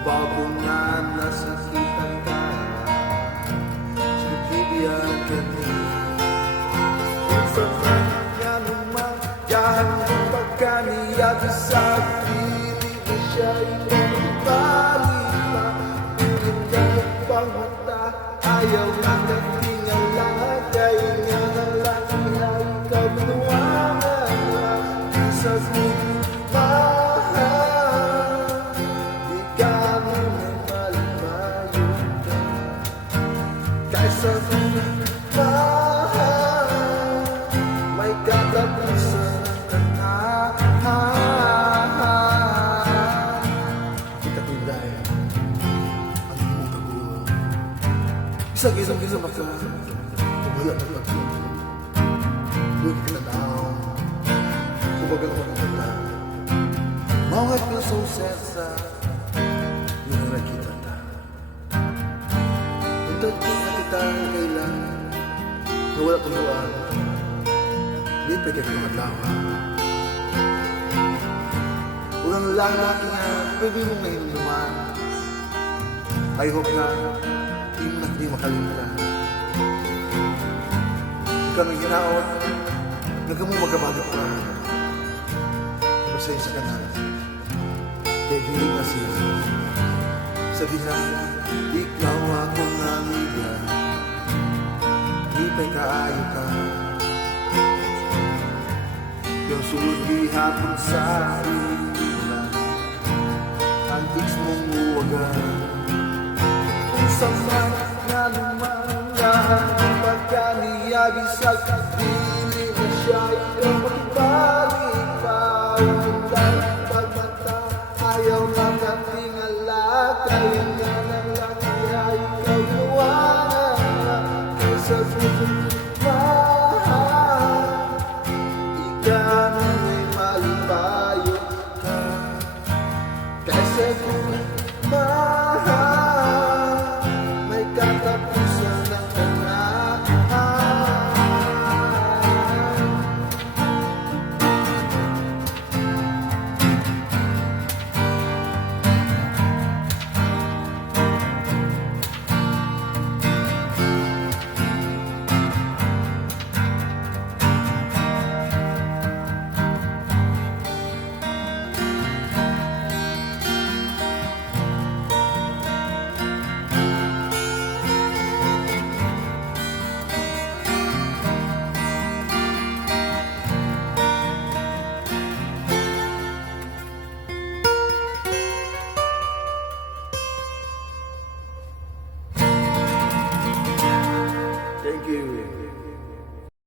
bago nga nasakitan ka sa bibiyagan niya. Minsan nga naman dahil pagkaniyag sa piling na siya'y balik pa. Pinagay pang mata, ayaw na natingala, kaya nga nalang ay kabunuangan na sa mahal. Di ka muna malimayo ka kaysa mahal, may katapusan ka na. Kita tunday ang iyong kagulo. Isang-isang baka wala na pagkakas. Huwag ka na daw, kumagal ko na na. Mawag ka sa usesa, yun ang nakita na. Untad ko na kita kailan, na wala tuluan, di pa ka mga tawa. Ulang lalaki nga, pwede mong nahinuman. I hope na, di mo na hindi makalimutan. Ikaw nang ginaot, nagkamong magabago ka. Pasensya ka na. Kaya di na siya. Sabi na, ikaw akong amiga. Di pa'y kaayo ka. Yung sulod di hapon sa ila. Antiks mong uwagan. Kung saman nga lumangahan, pagkaniyagi sa piling na siya ikaw magbalik pa. Walang pagmata, ayaw na katingala, kaya nga